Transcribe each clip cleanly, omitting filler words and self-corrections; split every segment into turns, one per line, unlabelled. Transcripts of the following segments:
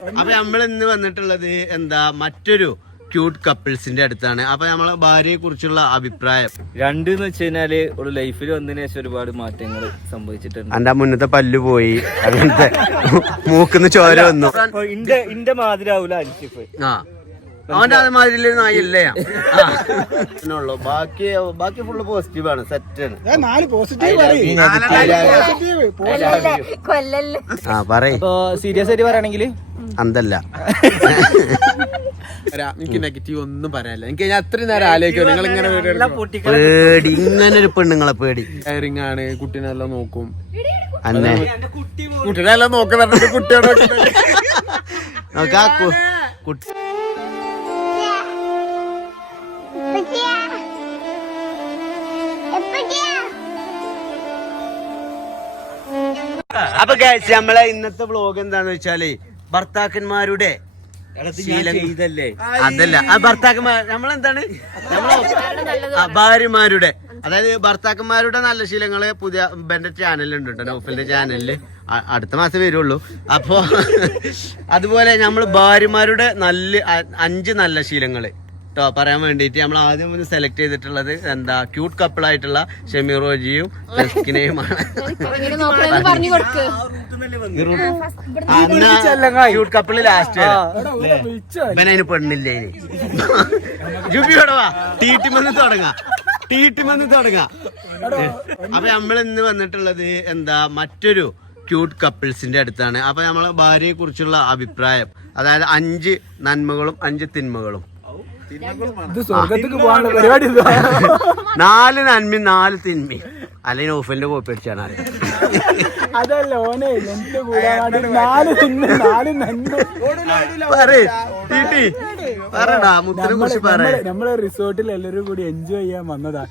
അപ്പൊ നമ്മൾ ഇന്ന് വന്നിട്ടുള്ളത് എന്താ മറ്റൊരു ക്യൂട്ട് കപ്പിൾസിന്റെ അടുത്താണ്. അപ്പൊ നമ്മളെ ഭാര്യയെ കുറിച്ചുള്ള അഭിപ്രായം
രണ്ടെന്ന് വെച്ച് കഴിഞ്ഞാല് ഒരു ലൈഫിൽ വന്നതിന് ശേഷം ഒരുപാട് മാറ്റങ്ങൾ സംഭവിച്ചിട്ടുണ്ട്.
എന്റെ മുന്നത്തെ പല്ല് പോയി, അങ്ങനത്തെ മൂക്കുന്ന ചോര വന്നു.
ഇന്റെ മാതിരാവൂല അൻസിഫ്.
ആ അവന്റെ അതേമാതിരി നായില്ലേ ബാക്കി ഫുള്ള് പോസിറ്റീവ് ആണ്, സെറ്റ് ആണ്. ആ പറയ്.
സീരിയസ് ആയിട്ട് പറയുകയാണെങ്കിൽ
അന്തല്ല
എനിക്ക് നെഗറ്റീവ് ഒന്നും പറയാനില്ല. എനിക്ക് ഞാൻ അത്രയും നേരം ആലോചിക്കും നിങ്ങൾ ഇങ്ങനെ
പേടി, ഇങ്ങനെ ഒരു പെണ്ണുങ്ങളെ പേടി.
കയറിങ് ആണ്, കുട്ടീനെല്ലാം നോക്കും.
അന്നെ
കുട്ടീനെല്ലാം നോക്കുന്ന കുട്ടിയോട്
നോക്കാ കുട്ടി. അപ്പൊ ഗൈസ് നമ്മളെ ഇന്നത്തെ വ്ലോഗ് എന്താന്ന് വെച്ചാല് ഭർത്താക്കന്മാരുടെ ഇതല്ലേ അതല്ല ആ ഭർത്താക്കന്മാർ നമ്മളെന്താണ് ഭാര്യമാരുടെ, അതായത് ഭർത്താക്കന്മാരുടെ നല്ല ശീലങ്ങള് പുതിയ എന്റെ ചാനലുണ്ട് കേട്ടോ, നൗഫലിന്റെ ചാനലില് അടുത്ത മാസം വരുള്ളൂ. അപ്പൊ അതുപോലെ നമ്മൾ ഭാര്യമാരുടെ 5 നല്ല ശീലങ്ങള് ട്ടോ പറയാൻ വേണ്ടിട്ട് നമ്മൾ ആദ്യം ഒന്ന് സെലക്ട് ചെയ്തിട്ടുള്ളത് എന്താ ക്യൂട്ട് കപ്പിൾ ആയിട്ടുള്ള ഷെമിറോജിയും ടെസ്കിനെയുമാണ്. ക്യൂട്ട് കപ്പിള് ലാസ്റ്റ് ഇവനതിന് പെണ്ണില്ലേ ജുബിയോടവാ ടീറ്റിമെന്ന് തുടങ്ങാം. അപ്പൊ നമ്മൾ ഇന്ന് വന്നിട്ടുള്ളത് എന്താ മറ്റൊരു ക്യൂട്ട് കപ്പിൾസിന്റെ അടുത്താണ്. അപ്പൊ നമ്മളെ ഭാര്യയെ കുറിച്ചുള്ള അഭിപ്രായം, അതായത് 5 നന്മകളും 5 തിന്മകളും. 4 നന്മയും 4 തിന്മയും. അല്ലെങ്കിൽ ഓഫലിന്റെ കോപ്പി അടിച്ചാണ്
നമ്മളെ റിസോർട്ടിൽ എല്ലാരും കൂടി എൻജോയ് ചെയ്യാൻ വന്നതാ.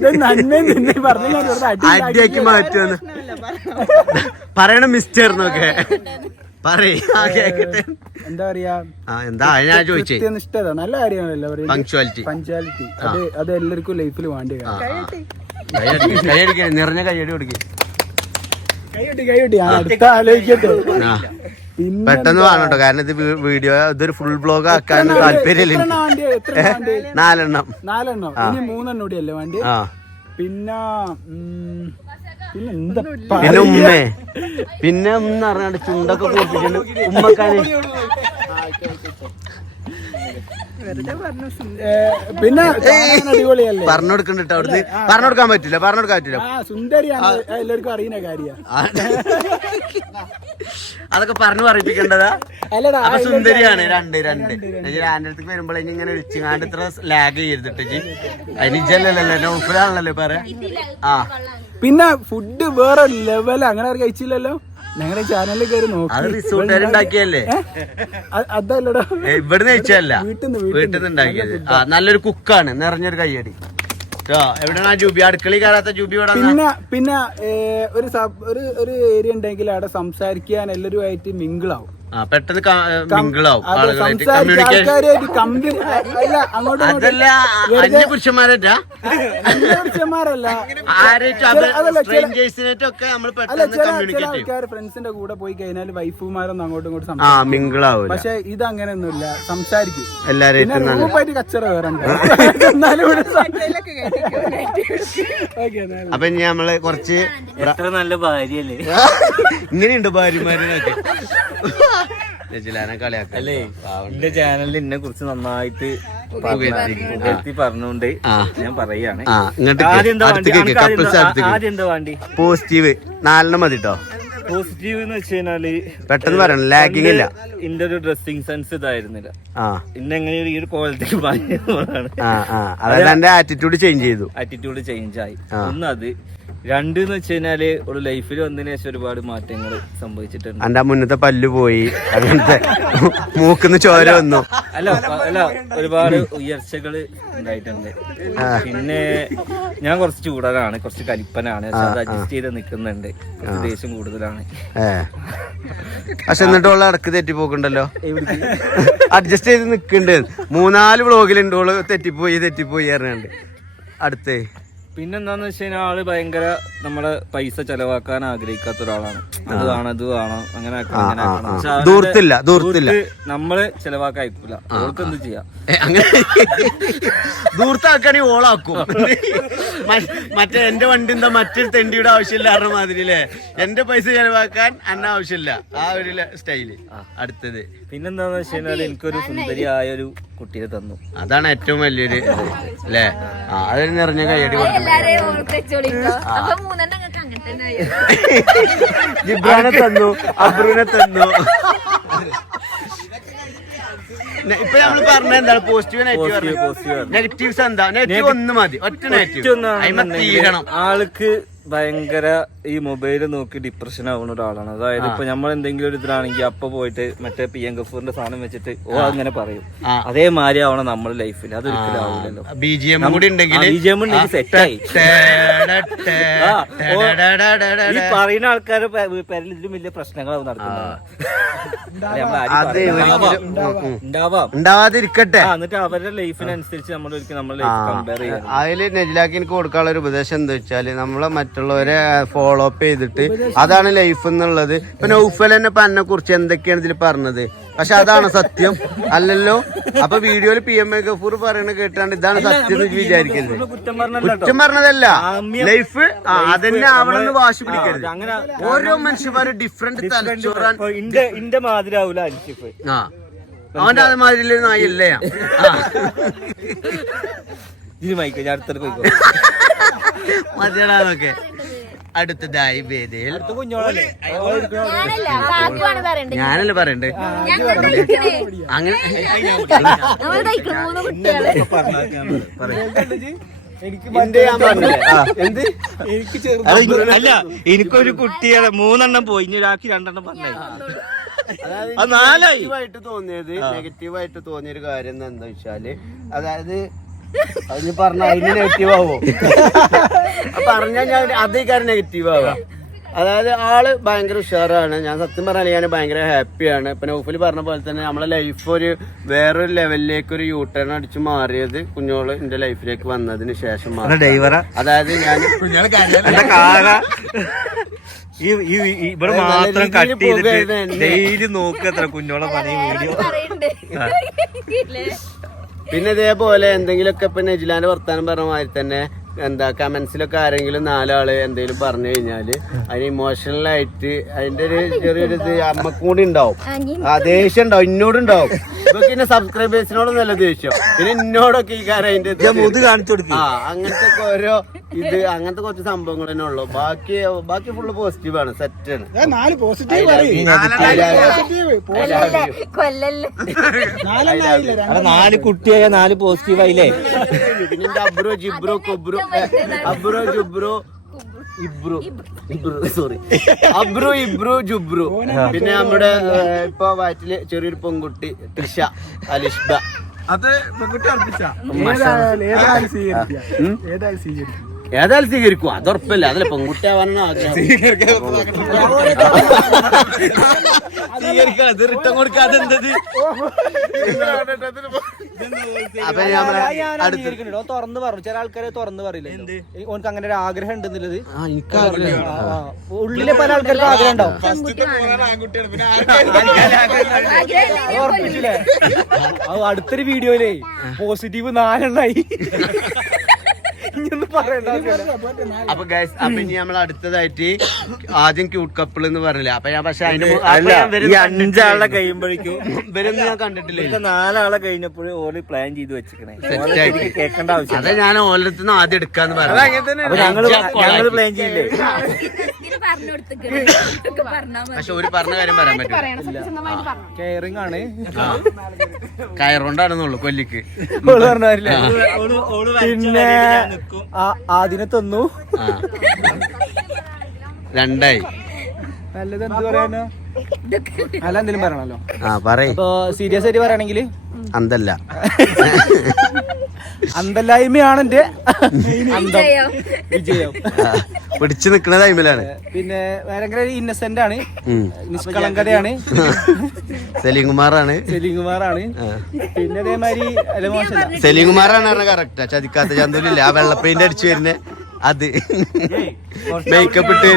അടിയാക്കി മാറ്റുമെന്ന് പറയണം മിസ്റ്റർ എന്നൊക്കെ
എന്താ പറയാ,
എന്താ ഞാൻ ചോദിച്ചേ,
കൃത്യനിഷ്ഠത നല്ല കാര്യമാണല്ലോ.
പങ്ക്ച്വാലിറ്റി
അത് എല്ലാവർക്കും ലൈഫിൽ വേണ്ടി.
നിറഞ്ഞ കൈയടി കൊടുക്കും.
കൈയടി അടുത്ത ആലോചിക്കട്ടെ.
പെട്ടെന്ന് വേണം കേട്ടോ, കാരണം ഇത് വീഡിയോ ഇതൊരു ഫുൾ ബ്ലോഗ് ആക്കാൻ താല്പര്യമില്ല. 4 എണ്ണം
ഇനി 3 എണ്ണം കൂടിയല്ലേ വേണ്ടി. പിന്നെ
ഉമ്മേ പിന്നെ ഒന്ന് അറിയാണ്ട് ചുണ്ടൊക്കെ കൂട്ടിട്ടുണ്ട് ഉമ്മക്കാന്.
പിന്നെ അടിപൊളിയല്ലേ
പറഞ്ഞു കൊടുക്കണ്ടിട്ട് അവിടുന്ന് പറഞ്ഞു കൊടുക്കാൻ പറ്റില്ല.
സുന്ദരിയാണ് എല്ലാവർക്കും അറിയുന്ന കാര്യ.
അതൊക്കെ പറഞ്ഞു പറയിപ്പിക്കേണ്ടതാ. അപ്പൊ സുന്ദരിയാണ്. രണ്ട് എന്റെ അടുത്തേക്ക് വരുമ്പോഴേ ഇങ്ങനെ വിളിച്ചാണ്ട് ഇത്ര ലാഗ് ചെയ്തിട്ട് അതിനിജല്ലോ ഉപ്പിലാണല്ലോ പറയാ. ആ
പിന്നെ ഫുഡ് വേറെ ലെവൽ, അങ്ങനെ കഴിച്ചില്ലല്ലോ. ഞങ്ങളുടെ ചാനലിൽ കയറി നോക്കി.
അത് റിസോർട്ടുകാരുണ്ടാക്കിയല്ലേ,
അതല്ലടാ
ഇവിടുന്ന് കഴിച്ചല്ല, വീട്ടിൽ നിന്ന് ഉണ്ടാക്കിയത്. നല്ലൊരു കുക്കാണ്, നിറഞ്ഞൊരു കയ്യടി. എവിടെയാണ് ജൂബി, അടുക്കളയിൽ കയറാത്ത ജൂബി.
പിന്നെ ഒരു ഏരിയ ഉണ്ടെങ്കിൽ അവിടെ സംസാരിക്കാൻ എല്ലാവരുമായിട്ട് മിങ്കിളാവും.
പെട്ടെന്ന് മിങ്കിളാവും. അതല്ല പുരുഷന്മാരല്ല
ഫ്രണ്ട്സിന്റെ കൂടെ പോയി കഴിഞ്ഞാൽ വൈഫുമാരൊന്നും അങ്ങോട്ടും ഇങ്ങോട്ടും
മിങ്കിളാവും.
പക്ഷെ ഇത് അങ്ങനെയൊന്നുമില്ല, സംസാരിക്കും
എല്ലാരും.
ഗ്രൂപ്പായിട്ട് കച്ചറ വേറെ.
അപ്പൊ ഇനി നമ്മള് കുറച്ച്
നല്ല ഭാര്യയല്ലേ,
ഇങ്ങനെയുണ്ട് ഭാര്യമാരൊക്കെ. കളിയാക്കല്ലേ
എന്റെ ചാനലിൽ എന്നെ കുറിച്ച് നന്നായിട്ട് പറഞ്ഞുകൊണ്ട് ഞാൻ പറയാണ്.
പോസിറ്റീവ് 4 മതി കേട്ടോ.
പോസിറ്റീവ് എന്ന് വെച്ച് കഴിഞ്ഞാല്
പെട്ടെന്ന് പറയണം, ലാഗിങ് ഇല്ല.
എന്റെ ഒരു ഡ്രസ്സിംഗ് സെൻസ് ഇതായിരുന്നില്ല. ഇന്നെങ്ങനെ ഈ ഒരു ക്വാളിറ്റി
അതായത് എന്റെ ആറ്റിറ്റ്യൂഡ്
ചേഞ്ച് ആയി. ഒന്നത്. 2 എന്ന് വെച്ച് കഴിഞ്ഞാല് ഒരു ലൈഫിൽ വന്നതിന് ശേഷം ഒരുപാട് മാറ്റങ്ങൾ സംഭവിച്ചിട്ടുണ്ട്.
എന്റെ മുന്നത്തെ പല്ല് പോയി, അങ്ങനത്തെ മൂക്കുന്ന ചോര വന്നു.
അല്ല ഒരുപാട് ഉയർച്ചകള് ഉണ്ടായിട്ടുണ്ട്. പിന്നെ ഞാൻ കുറച്ച് ചൂടനാണ്, കുറച്ച് കലിപ്പനാണ്, അത് അഡ്ജസ്റ്റ് ചെയ്ത് നിക്കുന്നുണ്ട്, കുറച്ച് ദേഷ്യം കൂടുതലാണ്.
പക്ഷെ എന്നിട്ട് ഉള്ള ഇടക്ക് തെറ്റിപ്പോക്കുണ്ടല്ലോ, അഡ്ജസ്റ്റ് ചെയ്ത് നിക്കുന്നുണ്ട്. 3-4 വ്ളോഗിലുണ്ട് ഓള് തെറ്റിപ്പോയി പറഞ്ഞുണ്ട്. അടുത്ത്
പിന്നെന്താന്ന് വെച്ച് കഴിഞ്ഞാൽ ആള് ഭയങ്കര നമ്മളെ പൈസ ചെലവാക്കാൻ ആഗ്രഹിക്കാത്ത ഒരാളാണ്. അത് വേണം ഇത് വേണം അങ്ങനെ ആക്കണം, ഇങ്ങനെ ആക്കണം. പക്ഷെ
ദൂർത്തില്ല
നമ്മള് ചെലവാക്കാൻ അയക്കൂല. അവർക്ക് എന്ത് ചെയ്യാം,
അങ്ങനെ ദൂർത്താക്കണി ഓളാക്കും. മറ്റേ എന്റെ വണ്ടി എന്താ മറ്റൊരു തെണ്ടിയുടെ ആവശ്യമില്ല പറഞ്ഞ മാതിരി അല്ലേ, എന്റെ പൈസ ചെലവാക്കാൻ അന്ന ആവശ്യമില്ല, ആ ഒരു സ്റ്റൈല്. അടുത്തത്
പിന്നെന്താന്ന് വെച്ച് കഴിഞ്ഞാൽ എനിക്കൊരു സുന്ദരിയായ ഒരു കുട്ടിയെ തന്നു.
അതാണ് ഏറ്റവും വലിയൊരു അല്ലേ. അതൊരു നിറഞ്ഞ കൈയടി ജിബ്രാനെ തന്നു, അബ്രുവിനെ തന്നു. ഇപ്പൊ നമ്മള് പറഞ്ഞ എന്താണ് പോസിറ്റീവ് നെഗറ്റീവ്. നെഗറ്റീവ്സ് എന്താ? നെഗറ്റീവ് ഒന്ന് മതി, ഒറ്റ നെഗറ്റീവ് തീരണം.
ആൾക്ക് ഭയങ്കര ഈ മൊബൈല് നോക്കി ഡിപ്രഷൻ ആവുന്ന ഒരാളാണ്. അതായത് ഇപ്പൊ നമ്മൾ എന്തെങ്കിലും ഒരു ഇതിലാണെങ്കിൽ അപ്പൊ പോയിട്ട് മറ്റേ PM ഗഫൂറിന്റെ സാധനം വെച്ചിട്ട് അങ്ങനെ പറയും. അതേമാതിരി ആവണം നമ്മുടെ ലൈഫിൽ. അതൊരിക്കലും ആവില്ലല്ലോ.
BGM കൂടി ഉണ്ടെങ്കിൽ
സെറ്റായി. ഈ പറയുന്ന ആൾക്കാരുടെ പേരിൽ ഇതിലും വലിയ പ്രശ്നങ്ങളാവും നടക്കുന്നത്.
ഉണ്ടാവാതിരിക്കട്ടെ.
എന്നിട്ട് അവരുടെ ലൈഫിനനുസരിച്ച് നമ്മൾ നമ്മുടെ ലൈഫ് കമ്പയർ ചെയ്യാം.
അതില് നെജിലാക്കി എനിക്ക് കൊടുക്കാനുള്ള ഒരു ഉപദേശം എന്താ വെച്ചാല്, നമ്മളെ മറ്റുള്ളവരെ ഫോളോ അപ്പ് ചെയ്തിട്ട് അതാണ് ലൈഫ് എന്നുള്ളത്. ഇപ്പൊ നൗഫൽ തന്നെ ഇപ്പൊ എന്നെ കുറിച്ച് എന്തൊക്കെയാണ് ഇതിൽ പറഞ്ഞത്, പക്ഷെ അതാണ് സത്യം അല്ലല്ലോ. അപ്പൊ വീഡിയോയിൽ PM ഗഫൂർ പറയണ കേട്ടാണ്ട് ഇതാണ് സത്യം എന്ന് വിചാരിക്കരുത്. കുറ്റം പറഞ്ഞതല്ല, ലൈഫ് അതന്നെ ആവണമെന്ന് വാശി പിടിക്കരുത്. ഓരോ മനുഷ്യന്മാരും ഡിഫറെന്റ് തലച്ചോറാൻ.
ഇന്റെ മാതിരാവൂല അൻഷിഫ്.
അവന്റെ അതേമാതിരി നായല്ലേ
ഞാൻ അടുത്തൊക്കെ
മതിയാണൊക്കെ. അടുത്തതായി വേദിയിൽ ഞാനല്ലേ പറയണ്ടേ അങ്ങനെ.
അല്ല, എനിക്കൊരു കുട്ടികളെ 3 പോയി, ഇനി ഒരാൾക്ക് 2 പറഞ്ഞേ.
നെഗറ്റീവായിട്ട് തോന്നിയൊരു കാര്യം എന്താ വെച്ചാല്, അതായത് അതിന് പറഞ്ഞ അതിന് നെഗറ്റീവ് ആവോ പറഞ്ഞാൽ ഞാൻ അതേ കാര്യം നെഗറ്റീവ് ആവാം. അതായത് ആള് ഭയങ്കര ഉഷാറാണ്. ഞാൻ സത്യം പറഞ്ഞാൽ ഞാൻ ഭയങ്കര ഹാപ്പിയാണ്. ഇപ്പൊ നൗഫല് പറഞ്ഞ പോലെ തന്നെ നമ്മളെ ലൈഫ് ഒരു വേറൊരു ലെവലിലേക്ക് ഒരു യൂട്ടേൺ അടിച്ചു മാറിയത് കുഞ്ഞോള് എന്റെ ലൈഫിലേക്ക് വന്നതിന് ശേഷം. അതായത് ഞാൻ
ഇവിടെ മാത്രം കട്ട് ചെയ്തിട്ട് ഡെയിലി നോക്കത്ര കുഞ്ഞോളെ പണി വീഡിയോ.
പിന്നെ ഇതേപോലെ എന്തെങ്കിലുമൊക്കെ ഇപ്പൊ നെജിലാന്റെ വർത്താനം പറഞ്ഞ മാതിരി തന്നെ എന്താ കമന്റ്സിലൊക്കെ ആരെങ്കിലും 4 ആള് എന്തെങ്കിലും പറഞ്ഞു കഴിഞ്ഞാല് അതിന് ഇമോഷണലായിട്ട് അതിന്റെ ഒരു ചെറിയൊരു ഇത് അമ്മക്കും കൂടി ഉണ്ടാവും. ദേഷ്യം ഉണ്ടാവും, ഇന്നോടുണ്ടാവും. ഇപ്പൊ പിന്നെ സബ്സ്ക്രൈബേഴ്സിനോടും നല്ല ദേഷ്യം, പിന്നെ ഇന്നോടൊക്കെ ഈ കാര്യം അതിന്റെ
കാണിച്ചു കൊടുക്കും.
അങ്ങനത്തെ ഓരോ ഇത് അങ്ങനത്തെ കുറച്ച് സംഭവങ്ങൾ തന്നെ ഉള്ളു. ബാക്കി ഫുള്ള് പോസിറ്റീവ് ആണ്, സെറ്റ് ആണ്.
4 പോസിറ്റീവ്
4 കുട്ടിയായ 4 പോസിറ്റീവ് ആയില്ലേ.
പിന്നെ അബ്രോ ജിബ്രോ കൊബ്രോ അബ്രോ ജുബ്രോ അബ്രു ഇബ്രു ജുബ്രു. പിന്നെ നമ്മുടെ ഇപ്പൊ വയറ്റില് ചെറിയൊരു പെൺകുട്ടി തൃഷ അലിഷ്ബ.
അത് പെൺകുട്ടി
ഏതായാലും സ്വീകരിക്കും, അതുറപ്പല്ല. അതിലെ പെൺകുട്ടി ആവാനാണ് ആഗ്രഹം. സ്വീകരിക്കണം, അത് റിട്ടേൺ കൊടുക്കാതെ എന്തത്. അപ്പൊ
തുറന്ന് പറഞ്ഞു, ചില ആൾക്കാരെ തുറന്ന് പറയില്ല ഓനക്ക് അങ്ങനെ ഒരു ആഗ്രഹം ഉണ്ടെന്നുള്ളത്. ഉള്ളിലെ പല ആൾക്കാർക്ക് ആഗ്രഹം ഉണ്ടാവും. അടുത്തൊരു വീഡിയോയിലേ പോസിറ്റീവ് 4
അപ്പൊ ഗൈസ്, അപ്പൊ ഇനി നമ്മൾ അടുത്തതായിട്ട് ആദ്യം ക്യൂട്ട് കപ്പിൾ എന്ന് പറഞ്ഞില്ല. അപ്പൊ ഞാൻ പക്ഷെ അതിന്റെ
5 ആളെ കഴിയുമ്പോഴേക്കും
ഇവരൊന്നും ഞാൻ കണ്ടിട്ടില്ല.
4 ആളെ കഴിഞ്ഞപ്പോഴും ഓല് പ്ലാൻ ചെയ്ത് വെച്ചിരിക്കണേ, കേൾക്കേണ്ട ആവശ്യം.
അതെ, ഞാൻ ഓരോരുത്തന്ന് ആദ്യം എടുക്കാന്ന് പറഞ്ഞു.
ഞങ്ങള് പ്ലാൻ ചെയ്യില്ലേ.
പക്ഷെ ഒരു പറഞ്ഞ കാര്യം പറയാൻ പറ്റില്ല,
കെയറിംഗ് ആണ്.
കയറുകൊണ്ടാണെന്നുള്ളു കൊല്ലിക്ക്.
പിന്നെ ആദ്യം തന്നു
2
നല്ലത് എന്ത് പറയാനോ, നല്ല എന്തെങ്കിലും പറയണല്ലോ.
ഇപ്പൊ
സീരിയസ് ആയിട്ട് പറയുകയാണെങ്കിൽ
അന്തല്ല
അന്തല്ലായ്മയാണ് എന്റെ വിജയം.
പിടിച്ചു നിക്കണ ടൈമിലാണ്.
പിന്നെ ഭയങ്കര ഇന്നസെന്റ് ആണ്, നിഷ്കളങ്കതയാണ്.
സലീംകുമാറാണ്.
പിന്നെ അതേമാതിരി
സലീംകുമാറാണ് കറക്റ്റാ, ചതിക്കാത്ത ചന്തൂലില്ല. ആ വെള്ളപ്പെയിന്റ് അടിച്ചു വരുന്നേ അത് മേക്കപ്പ് ഇട്ട്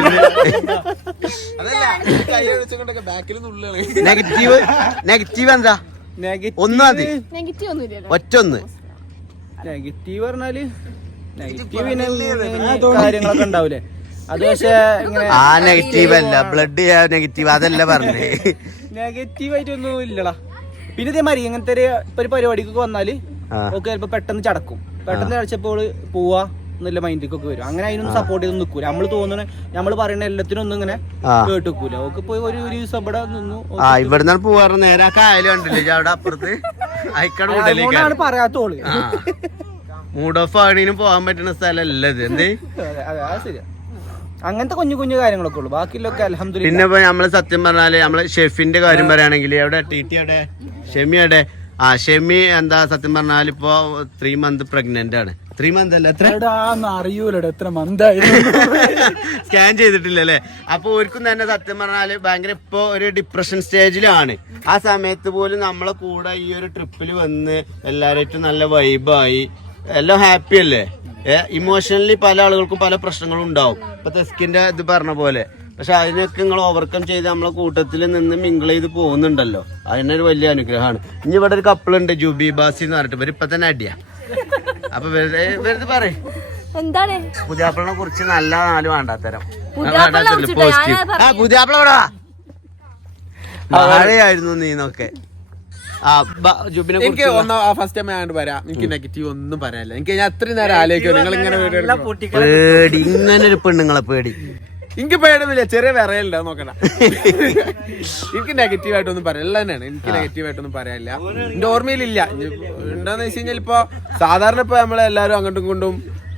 ബാക്കിൽ
നെഗറ്റീവ് എന്താ ഒന്നും മതി ഒറ്റൊന്ന്
നെഗറ്റീവ് പറഞ്ഞാല് നെഗറ്റീവ് പിന്നെ കാര്യങ്ങളൊക്കെ ഉണ്ടാവൂലേ അത് പക്ഷെ
ആ നെഗറ്റീവ് അല്ല ബ്ലഡ് നെഗറ്റീവ് അതല്ല പറഞ്ഞേ
നെഗറ്റീവ് ആയിട്ടൊന്നും ഇല്ലടാ പിന്നെ ഇതേമാതിരി ഇങ്ങനത്തെ ഒരു പരിപാടിക്കൊക്കെ വന്നാല് ഒക്കെ ചിലപ്പോ പെട്ടെന്ന് ചടക്കും പെട്ടെന്ന് ചടച്ചപ്പോൾ പോവാ എന്നുള്ള മൈൻഡിലേക്കൊക്കെ വരും അങ്ങനെ അതിനൊന്നും സപ്പോർട്ട് ചെയ്തൊന്നും നിൽക്കൂല നമ്മള് തോന്നണ നമ്മള് പറയുന്ന എല്ലാത്തിനും ഒന്നും ഇങ്ങനെ കേട്ടിക്കൂല ഒക്കെ പോയി ഒരു ദിവസം ഇവിടെ നിന്നു
ഇവിടുന്ന് പോവാറ് നേരെ കായലും ഉണ്ടല്ലേ അവിടെ അപ്പുറത്ത്
അതുകൊണ്ടാണ് പറയാത്തോള്
മൂഡ് ഓഫ് ആണെങ്കിലും പോകാൻ പറ്റുന്ന സ്ഥലമല്ല ഇത് എന്ത്
ശരിയാ അങ്ങനത്തെ കുഞ്ഞു കുഞ്ഞു കാര്യങ്ങളൊക്കെ ഉള്ളു ബാക്കിയുള്ളൊക്കെ അൽഹംദുലില്ലാ.
പിന്നെ ഇപ്പൊ നമ്മള് സത്യം പറഞ്ഞാല് നമ്മള് ഷെഫിന്റെ കാര്യം പറയുകയാണെങ്കിൽ എവിടെ ടി അവിടെ ഷെമി അവിടെ ഷെമി എന്താ സത്യം പറഞ്ഞാൽ ഇപ്പൊ 3 months പ്രഗ്നന്റ് ആണ് 3 months അല്ല എത്ര
അറിയൂലോ എത്ര മന്തായിരുന്നു
സ്കാൻ ചെയ്തിട്ടില്ലല്ലേ അപ്പൊ ഒരിക്കും തന്നെ സത്യം പറഞ്ഞാല് ഭയങ്കര ഇപ്പൊ ഒരു ഡിപ്രഷൻ സ്റ്റേജിലാണ് ആ സമയത്ത് പോലും നമ്മളെ കൂടെ ഈ ഒരു ട്രിപ്പിൽ വന്ന് എല്ലാരായിട്ടും നല്ല വൈബായി എല്ലാം ഹാപ്പി അല്ലേ ഇമോഷണലി പല ആളുകൾക്കും പല പ്രശ്നങ്ങളും ഉണ്ടാവും ഇപ്പൊ തെസ്കിന്റെ ഇത് പറഞ്ഞ പോലെ പക്ഷെ അതിനൊക്കെ നിങ്ങൾ ഓവർകം ചെയ്ത് നമ്മളെ കൂട്ടത്തിൽ നിന്ന് മിങ്കിൾ ചെയ്ത് പോകുന്നുണ്ടല്ലോ അതിനൊരു വലിയ അനുഗ്രഹമാണ് ഇനി ഇവിടെ ഒരു കപ്പിളുണ്ട് ജൂബി ബാസി എന്ന് പറഞ്ഞിട്ട് ഇവർ ഇപ്പൊ തന്നെ അടിയാ അപ്പൊ വെറുതെ പറയും
എന്താണ്
പുതിയാപ്പിളിനെ കുറിച്ച് നല്ല 4 വേണ്ടാത്തരം
പുതിയാപ്പിളിനെ
പോസിറ്റീവ് പുതിയാപ്പിള എവിടാ മഴയായിരുന്നു നീന്നൊക്കെ ജൂബിനെ
എനിക്ക് ഫസ്റ്റ് ടൈം ആണ്ട് പറയാം എനിക്ക് നെഗറ്റീവ് ഒന്നും പറയാനില്ല എനിക്ക് ഞാൻ അത്രയും നേരം ആലോചിക്കും നിങ്ങൾ ഇങ്ങനെ
പേടി ഇങ്ങനെ ഒരു പെണ്ണുങ്ങളെ പേടി
എനിക്ക് പേടുന്നില്ല ചെറിയ വിറയല്ല നോക്കണ്ട എനിക്ക് നെഗറ്റീവ് ആയിട്ടൊന്നും പറയാനില്ല തന്നെയാണ് എനിക്ക് നെഗറ്റീവ് ആയിട്ടൊന്നും പറയാനില്ല എന്റെ ഓർമ്മയിലില്ല എന്താന്ന് വെച്ച് കഴിഞ്ഞാൽ ഇപ്പൊ സാധാരണ ഇപ്പൊ നമ്മളെല്ലാരും അങ്ങോട്ടും ഇങ്ങോട്ടും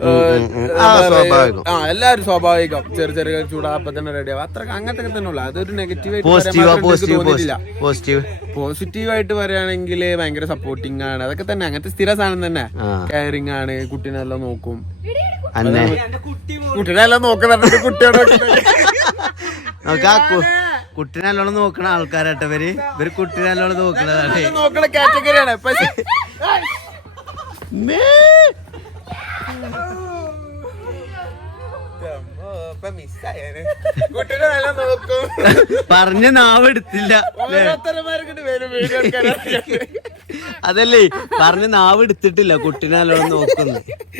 എല്ലാരും സ്വാഭാവികം ചെറിയ ചെറിയ ചൂടാപ്പ തന്നെ റെഡിയാവും അത്ര അങ്ങനത്തെ തന്നെ ഉള്ളു അതൊരു നെഗറ്റീവ് പോസിറ്റീവ് ആയിട്ട് പറയുകയാണെങ്കിൽ ഭയങ്കര സപ്പോർട്ടിങ് ആണ് അതൊക്കെ തന്നെ അങ്ങനത്തെ സ്ഥിര സാധനം തന്നെ കെയറിങ് ആണ് കുട്ടീനെല്ലാം നോക്കും കുട്ടീനെല്ലാം നോക്കുന്നുണ്ട് കുട്ടിയോടെ
കുട്ടീനെ നല്ലോണം നോക്കണ ആൾക്കാരാട്ടെ ഇവര് കുട്ടീനെ നല്ലോണം നോക്കണതാണ്
നോക്കണ കാറ്റഗറിയാണ്
പറഞ്ഞ നാവ് എടുത്തില്ല അതല്ലേ പറഞ്ഞ നാവ് എടുത്തിട്ടില്ല കുട്ടീനെ നല്ലോണം നോക്കുന്നു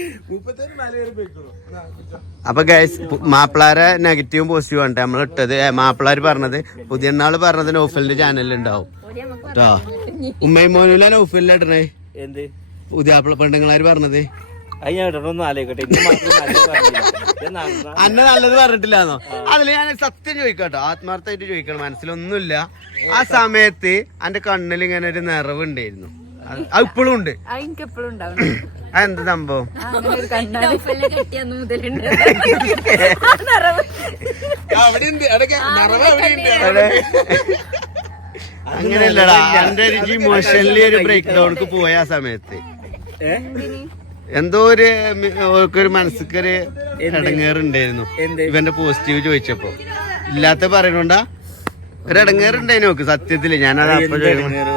അപ്പൊ ഗൈസ് മാപ്പിളാരെ നെഗറ്റീവും പോസിറ്റീവും ആണ് നമ്മൾ ഇട്ടത് മാപ്പിളാര് പറഞ്ഞത് പുതിയ നാള് പറഞ്ഞത് നൗഫലിന്റെ ചാനലിൽ ഉണ്ടാവും കേട്ടോ ഉമ്മൈമോനിലെ നൗഫലിൽ ഇടണേ പുതിയ പെണ്ണുങ്ങളാര് പറഞ്ഞത് അന്ന നല്ലത് പറഞ്ഞിട്ടില്ലാന്നോ അതില് ഞാൻ സത്യം ചോദിക്കാട്ടോ ആത്മാർത്ഥമായിട്ട് ചോദിക്കണം മനസ്സിലൊന്നുമില്ല ആ സമയത്ത് എന്റെ കണ്ണിൽ ഇങ്ങനെ ഒരു നിറവുണ്ടായിരുന്നു അത് ഇപ്പോഴും ഉണ്ട് അതെന്ത് സംഭവം അങ്ങനെയല്ലടാ എന്റെ ഒരു ഇമോഷണലി ഒരു ബ്രേക്ക് ഡൗണിക്ക് പോയ ആ സമയത്ത് എന്തോ ഒരു മനസ്സിക്കൊരു ഇടങ്ങേറുണ്ടായിരുന്നു ഇവന്റെ പോസിറ്റീവ് ചോദിച്ചപ്പോ ഇല്ലാത്ത പറയണോണ്ടാ ഒരു ഇടങ്ങേറുണ്ടായിരുന്നു നോക്ക് സത്യത്തില് ഞാനത് അപ്പൊ ചോദിക്കണം